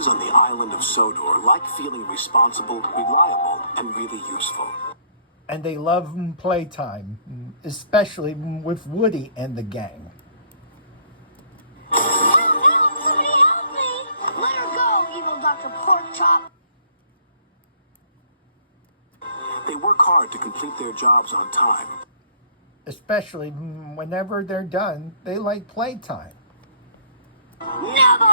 engines on the island of Sodor like feeling responsible, reliable, and really useful. And they love playtime, especially with Woody and the gang. Help! Somebody help me! Let her go, evil Dr. Porkchop! They work hard to complete their jobs on time. Especially whenever they're done, they like playtime. Never!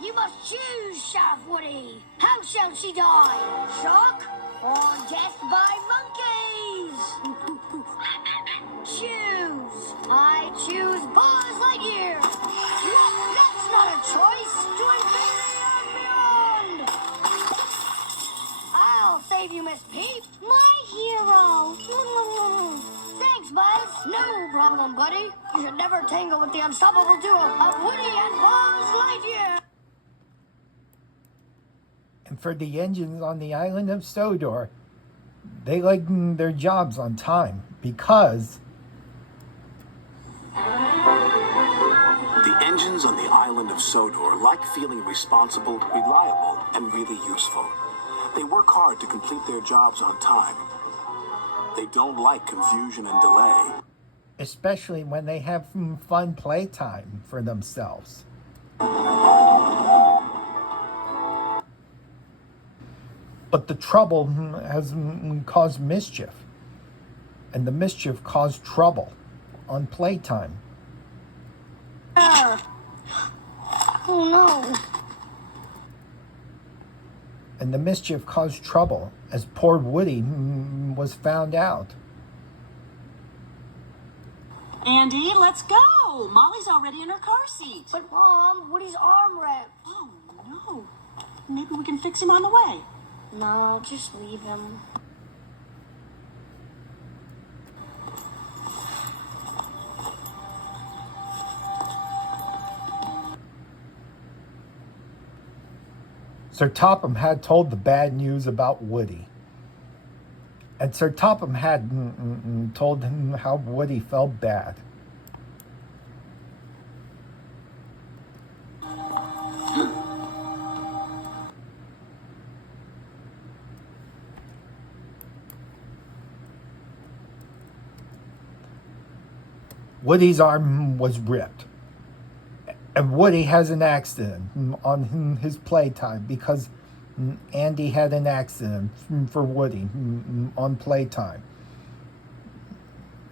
You must choose, Sheriff Woody. How shall she die? Shock or death by monkeys? Choose. I choose Buzz Lightyear. That's not a choice. To infinity and beyond. I'll save you, Miss Peep. My hero. Thanks, Buzz. No problem, buddy. You should never tangle with the unstoppable duo of Woody and Buzz Lightyear. And for the engines on the island of Sodor, they like their jobs on time because the engines on the island of Sodor like feeling responsible, reliable, and really useful. They work hard to complete their jobs on time. They don't like confusion and delay. Especially when they have fun playtime for themselves. But the trouble has caused mischief. And the mischief caused trouble on playtime. Oh no. And the mischief caused trouble as poor Woody was found out. Andy, let's go. Molly's already in her car seat. But Mom, Woody's arm ripped. Oh, no. Maybe we can fix him on the way. No, just leave him. Sir Topham had told the bad news about Woody. And Sir Topham had told him how Woody felt bad. Woody's arm was ripped. And Woody has an accident on his playtime because Andy had an accident for Woody on playtime.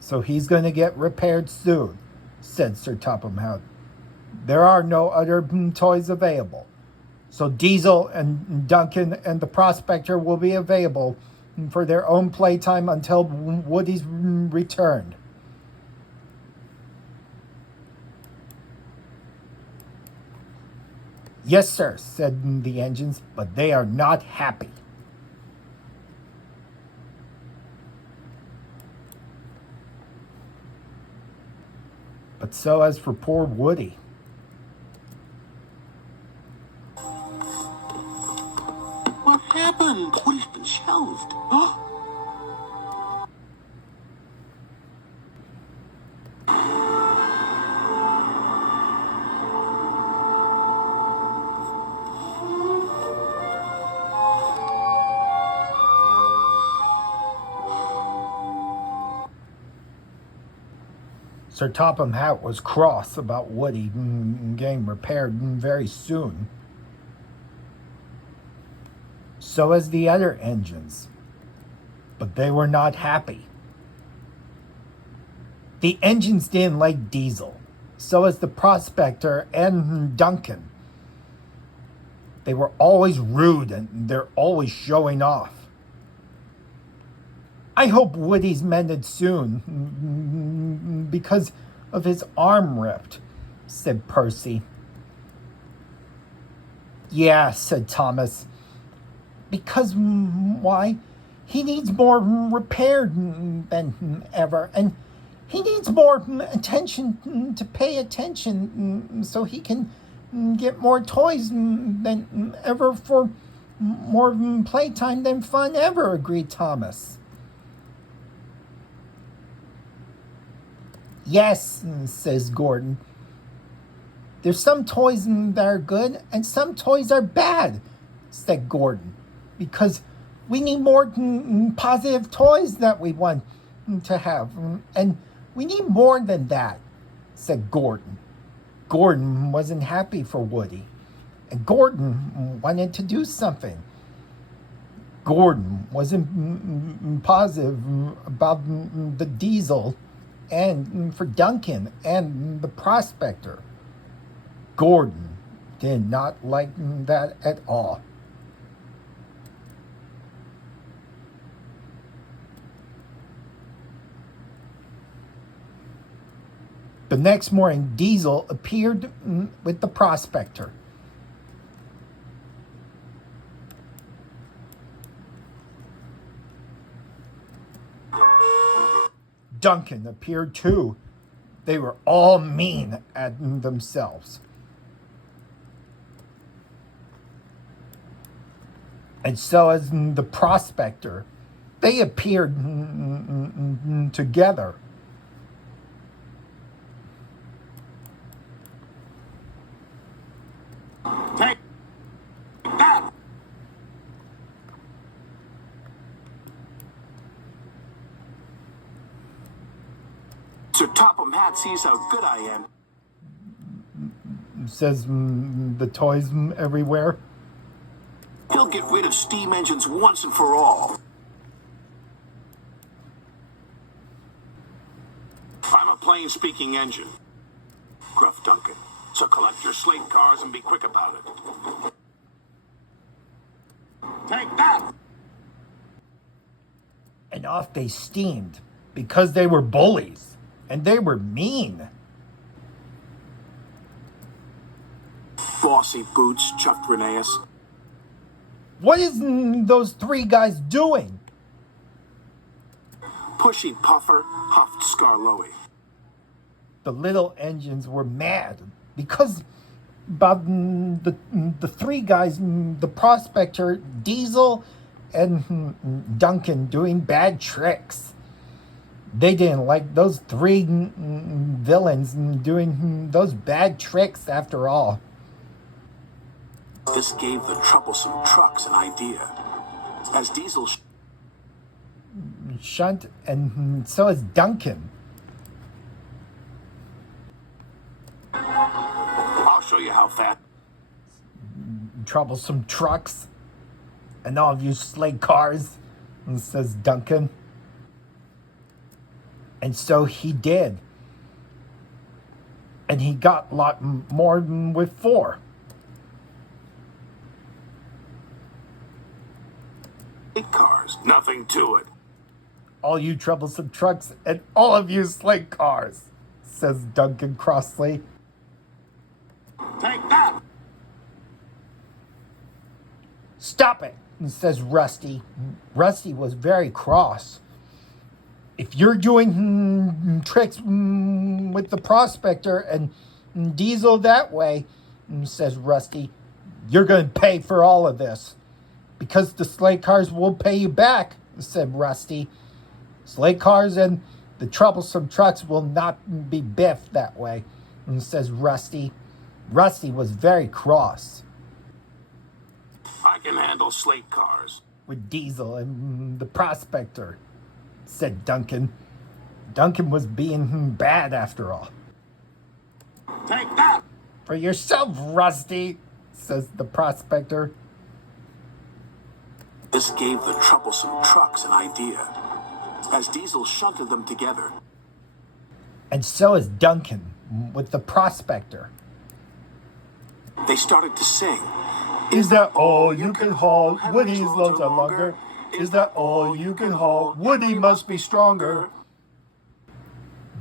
So he's going to get repaired soon, said Sir Topham Hatt. There are no other toys available. So Diesel and Duncan and the Prospector will be available for their own playtime until Woody's returned. Yes, sir, said the engines, but they are not happy. But so as for poor Woody. What happened? Woody's been shelved. Huh? Sir Topham Hatt was cross about Woody getting repaired very soon. So as the other engines. But they were not happy. The engines didn't like Diesel. So as the Prospector and Duncan. They were always rude and they're always showing off. I hope Woody's mended soon because of his arm ripped, said Percy. Yeah, said Thomas. Because, why? He needs more repair than ever, and he needs more attention to pay attention so he can get more toys than ever for more playtime than fun ever, agreed Thomas. Yes, says Gordon. There's some toys that are good and some toys are bad, said Gordon, because we need more positive toys that we want to have. And we need more than that, said Gordon. Gordon wasn't happy for Woody, and Gordon wanted to do something. Gordon wasn't positive about the diesel and for Duncan and the prospector. Gordon did not like that at all. The next morning, Diesel appeared with the prospector. Duncan appeared too. They were all mean at themselves. And so as the prospector, they appeared together. Take that! Sir Topham Hatt sees how good I am. Says the toys everywhere. He'll get rid of steam engines once and for all. I'm a plain-speaking engine, gruffed Duncan. So collect your slate cars and be quick about it. Take that! And off they steamed because they were bullies and they were mean. Bossy boots, chuffed Rheneas. What is those three guys doing? Pushy puffer, huffed Scarloey. The little engines were mad because about the three guys, the prospector, Diesel, and Duncan doing bad tricks. They didn't like those three villains doing those bad tricks after all. This gave the troublesome trucks an idea. As Diesel Shunt, and so is Duncan. I'll show you how fast. Troublesome trucks and all of you slate cars, says Duncan. And so he did. And he got a lot more with 4. Cars, nothing to it. All you troublesome trucks and all of you slate cars, says Duncan crossly. Take that! Stop it, says Rusty. Rusty was very cross. If you're doing tricks with the prospector and Diesel that way, says Rusty, you're going to pay for all of this. Because the slate cars will pay you back, said Rusty. Slate cars and the troublesome trucks will not be biffed that way, says Rusty. Rusty was very cross. I can handle slate cars. With Diesel and the prospector, said Duncan. Duncan was being bad after all. Take that! For yourself, Rusty, says the prospector. This gave the troublesome trucks an idea. As Diesel shunted them together. And so is Duncan with the prospector. They started to sing. Is that all you can haul? Woody's loads are longer. Is that all you can haul? Woody must be stronger.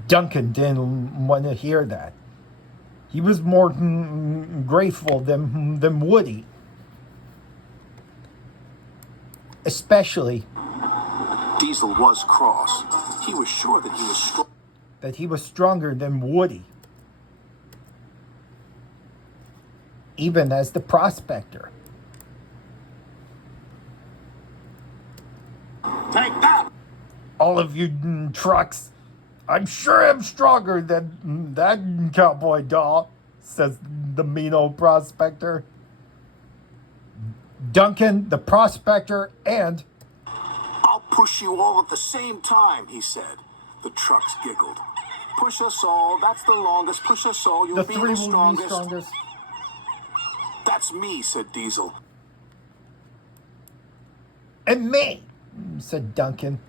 Duncan didn't want to hear that. He was more grateful than Woody. Especially Diesel was cross. He was sure that he was strong. That he was stronger than Woody. Even as the prospector. Take that! All of you trucks, I'm sure I'm stronger than that cowboy doll, says the mean old prospector. Duncan, the prospector, and I'll push you all at the same time, he said. The trucks giggled. Push us all, that's the longest. Push us all, you'll the be three the will be strongest. strongest. That's me, said Diesel. And me, said Duncan.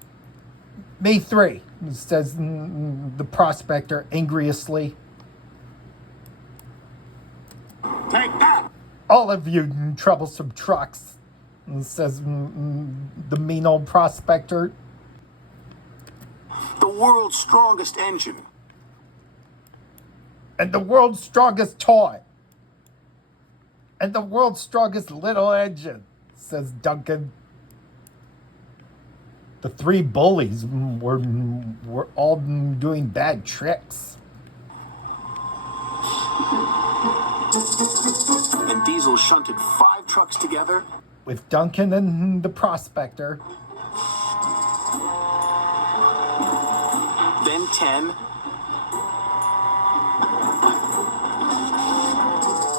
Me three, says the prospector angriously. Take that! All of you troublesome trucks, says the mean old prospector. The world's strongest engine. And the world's strongest toy. And the world's strongest little engine, says Duncan. The three bullies were all doing bad tricks. And Diesel shunted 5 trucks together. With Duncan and the prospector. Then 10.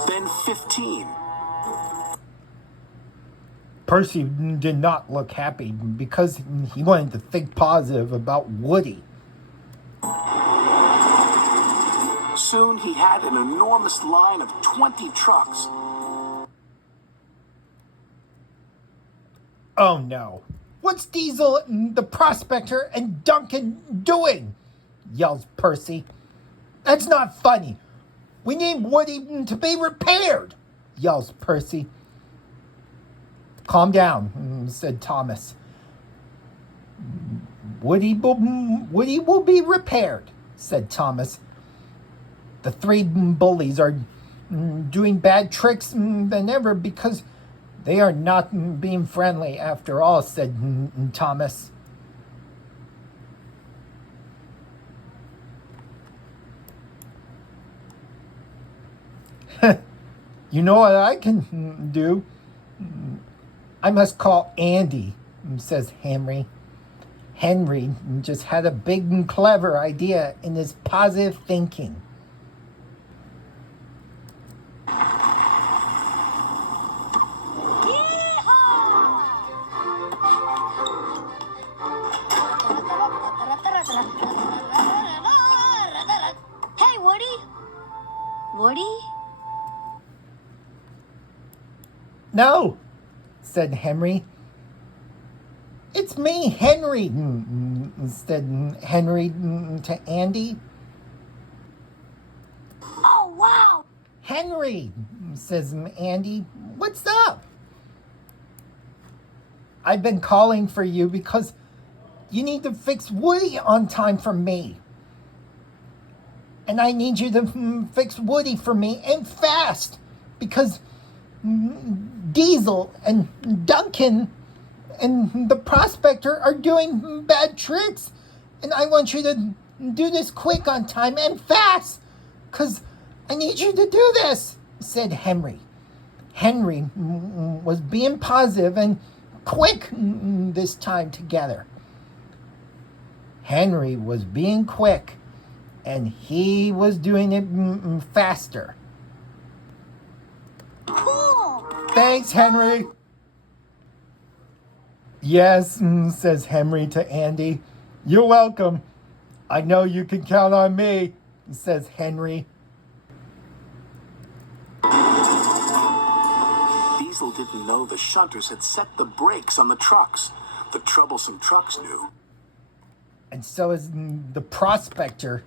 Then 15. Percy did not look happy because he wanted to think positive about Woody. Soon he had an enormous line of 20 trucks. Oh no. What's Diesel, the prospector, and Duncan doing? Yells Percy. That's not funny. We need Woody to be repaired, yells Percy. Calm down, said Thomas. Woody will be repaired, said Thomas. The three bullies are doing bad tricks than ever because they are not being friendly after all, said Thomas. You know what I can do? I must call Andy, says Henry. Henry just had a big and clever idea in his positive thinking. Hey, Woody. Woody? No, said Henry. It's me, Henry, said Henry to Andy. Oh, wow. Henry, says Andy, what's up? I've been calling for you because you need to fix Woody on time for me. And I need you to fix Woody for me and fast because Diesel and Duncan and the prospector are doing bad tricks. And I want you to do this quick on time and fast because I need you to do this, said Henry. Henry was being positive and quick this time together. Henry was being quick and he was doing it faster. Cool. Thanks, Henry. Yes, says Henry to Andy. You're welcome. I know you can count on me, says Henry. Diesel didn't know the shunters had set the brakes on the trucks. The troublesome trucks knew. And so is the prospector,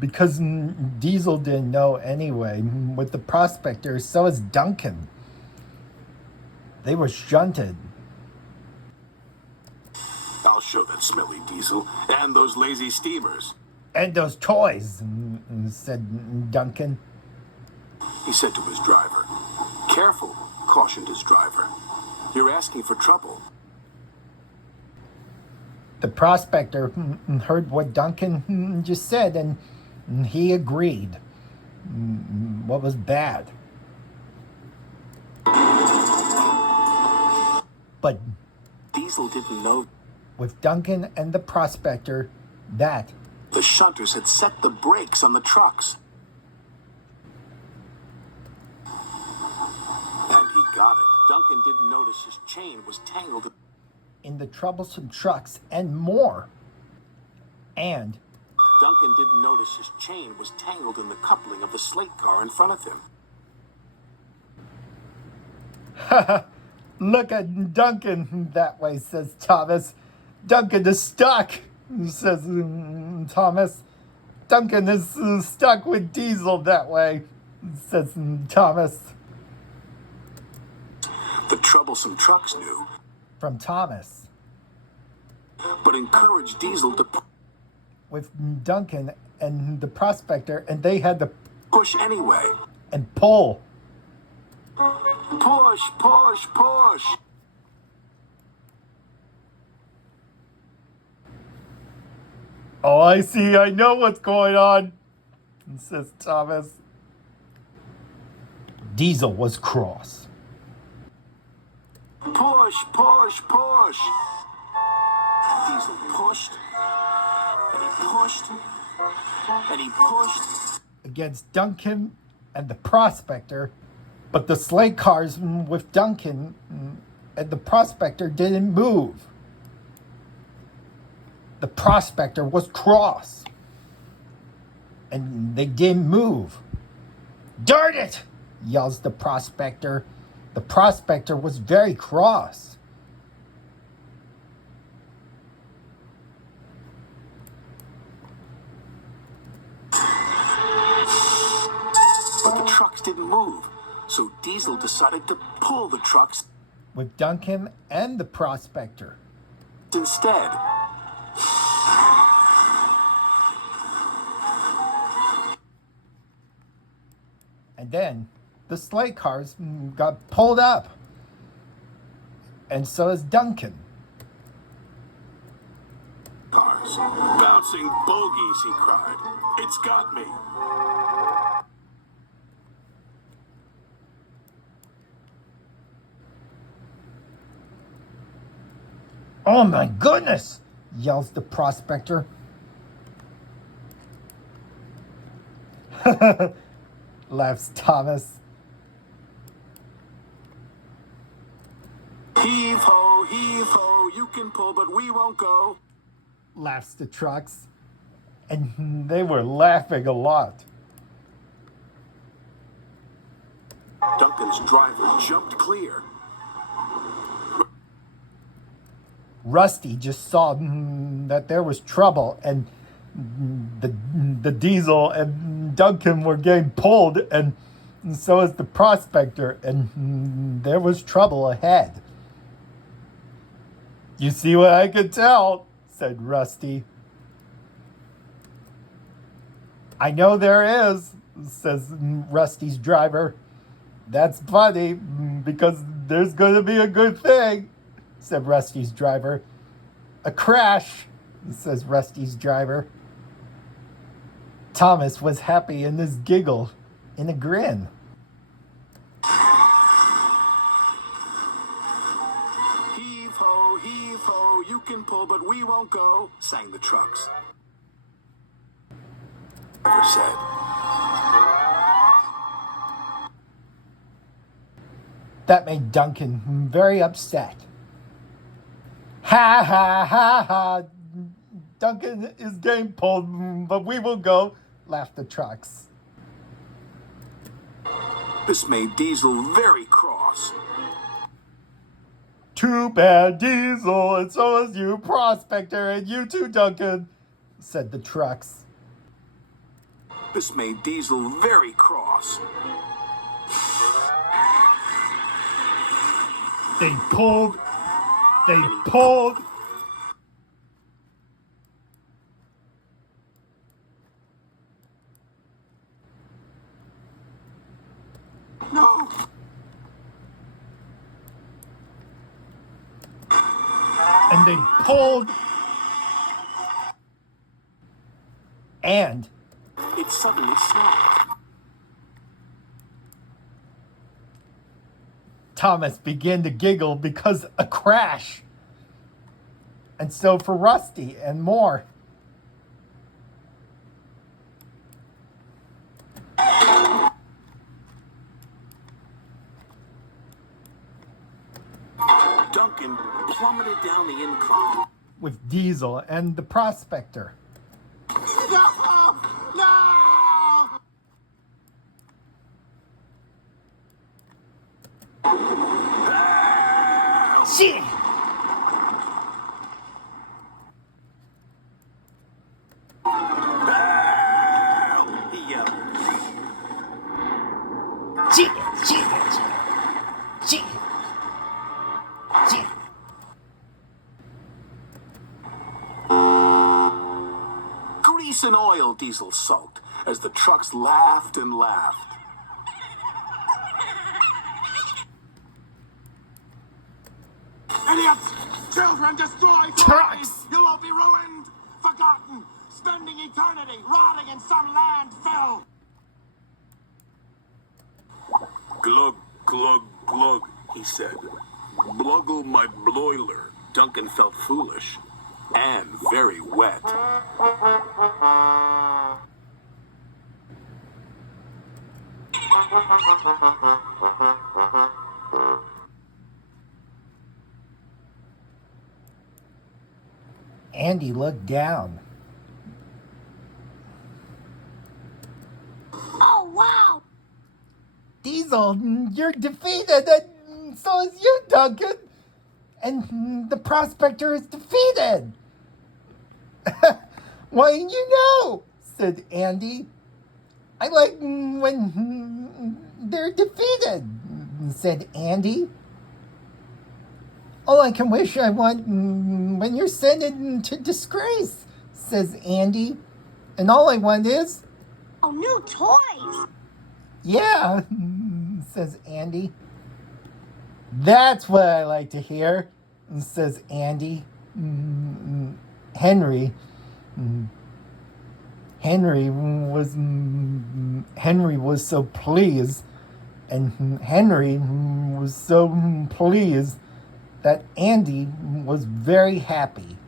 because Diesel didn't know anyway. With the prospector, so is Duncan. They were shunted. I'll show that smelly Diesel and those lazy steamers, And those toys, said Duncan. he said to his driver. Careful, cautioned his driver. You're asking for trouble. The prospector heard what Duncan just said, and he agreed. What was bad? But Diesel didn't know with Duncan and the prospector, that the shunters had set the brakes on the trucks. And he got it. Duncan didn't notice his chain was tangled in the troublesome trucks and more. And Duncan didn't notice his chain was tangled in the coupling of the slate car in front of him. look at Duncan that way, says Thomas. Duncan is stuck, says Thomas. Duncan is stuck with Diesel that way, says Thomas. The troublesome trucks knew, From Thomas. but encouraged Diesel to With Duncan and the prospector, and they had to push anyway. and pull. Push, push, push. Oh, I see. I know what's going on, says Thomas. Diesel was cross. Push, push, push. Diesel pushed, and he pushed, and he pushed. Against Duncan and the prospector, but the slate cars with Duncan and the prospector didn't move. The prospector was cross, and they didn't move. Darn it! Yells the prospector. The prospector was very cross. But the trucks didn't move, so Diesel decided to pull the trucks With Duncan and the prospector. instead. And then the sleigh cars got pulled up. And so is Duncan. Cars. Bouncing bogies, he cried. It's got me. Oh my goodness, yells the prospector. Laughs Thomas. Heave ho, you can pull, but we won't go. Laughs the trucks. And they were laughing a lot. Duncan's driver jumped clear. Rusty just saw that there was trouble, and the Diesel and Duncan were getting pulled, and so is the prospector, and there was trouble ahead. You see what I could tell, said Rusty. I know there is, says Rusty's driver. That's funny, because there's going to be a good thing, said Rusty's driver. A crash, says Rusty's driver. Thomas was happy in his giggle, in a grin. Heave ho, you can pull, but we won't go, sang the trucks. Driver said. That made Duncan very upset. Ha ha ha ha. Duncan is getting pulled, but we will go, laughed the trucks. This made Diesel very cross. Too bad, Diesel, and so is you, Prospector, and you too, Duncan, said the trucks. This made Diesel very cross. They pulled. They pulled. No. And they pulled. And It suddenly snapped. Thomas began to giggle because a crash. And so for Rusty and more. Duncan plummeted down the incline. With Diesel and the prospector. No! No! Shit! He yelled. Shit! Grease and oil, Diesel sulked as the trucks laughed and laughed. Idiots! Children destroyed! Trucks! You'll all be ruined! Forgotten! Spending eternity rotting in some landfill! Glug, glug, glug, he said. Bluggle my broiler. Duncan felt foolish and very wet. Andy looked down. Oh, wow! Diesel, you're defeated, and so is you, Duncan. And the prospector is defeated. Why, you know, said Andy. I like when they're defeated, said Andy. All I can wish I want when you're sent into disgrace, says Andy. And all I want is... Oh, new toys! Yeah, says Andy. That's what I like to hear, says Andy. Henry was so pleased, and Henry was so pleased that Andy was very happy.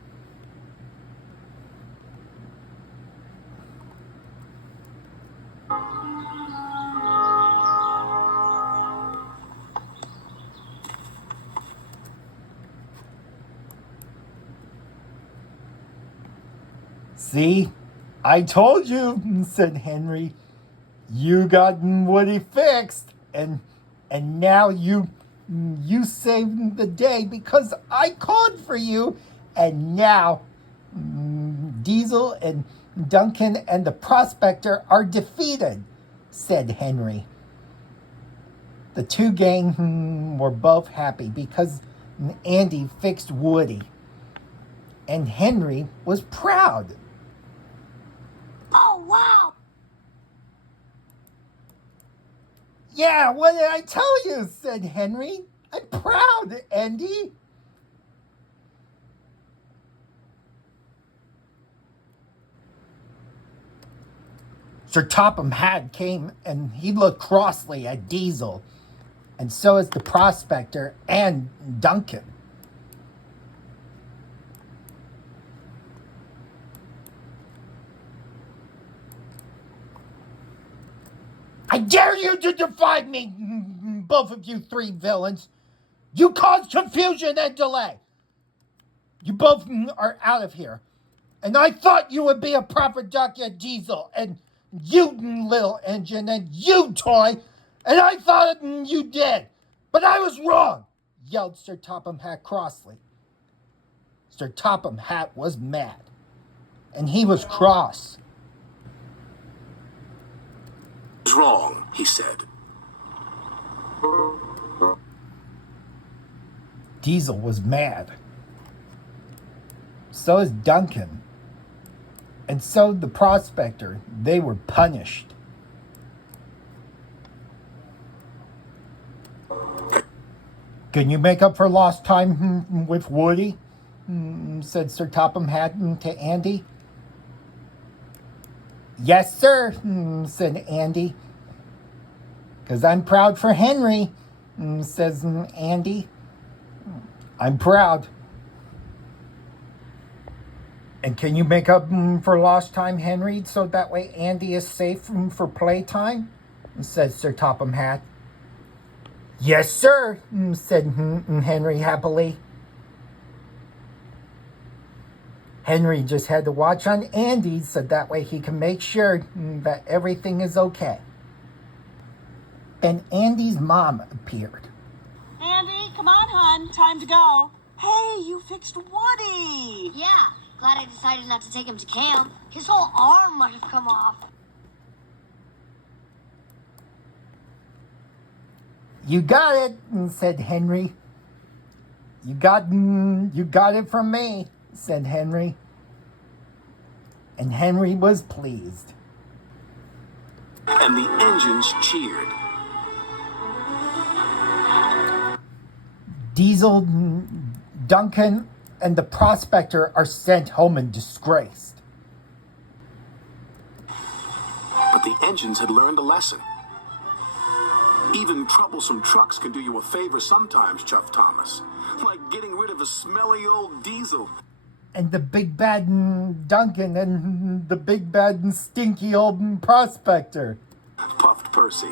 See, I told you, said Henry. You got Woody fixed, and now you saved the day because I called for you, and now Diesel and Duncan and the prospector are defeated, said Henry. The two gang were both happy because Andy fixed Woody, and Henry was proud. Oh, wow! Yeah, what did I tell you, said Henry. I'm proud, Andy. Sir Topham Hatt came and he looked crossly at Diesel, and so is the prospector and Duncan. I dare you to defy me, both of you three villains. You caused confusion and delay. You both are out of here. And I thought you would be a proper Dr. Diesel, and you little engine, and you toy, and I thought you did. But I was wrong, yelled Sir Topham Hatt crossly. Sir Topham Hatt was mad, and he was cross. Wrong, he said. Diesel was mad. So is Duncan. And so the prospector. They were punished. Can you make up for lost time with Woody? Said Sir Topham Hatt to Andy. Yes, sir, said Andy. 'Cause I'm proud for Henry, says Andy. I'm proud. And can you make up for lost time, Henry, so that way Andy is safe for playtime? Says Sir Topham Hatt. Yes, sir, said Henry happily. Henry just had to watch on Andy so that way he can make sure that everything is okay. Then Andy's mom appeared. Andy, come on, hon. Time to go. Hey, you fixed Woody. Yeah, glad I decided not to take him to camp. His whole arm might have come off. You got it, said Henry. You got it from me, said Henry. And Henry was pleased. And the engines cheered. Diesel, Duncan, and the prospector are sent home in disgrace. But the engines had learned a lesson. Even troublesome trucks can do you a favor sometimes, Chuff Thomas. Like getting rid of a smelly old diesel. And the big bad Duncan and the big bad stinky old prospector. Puffed Percy.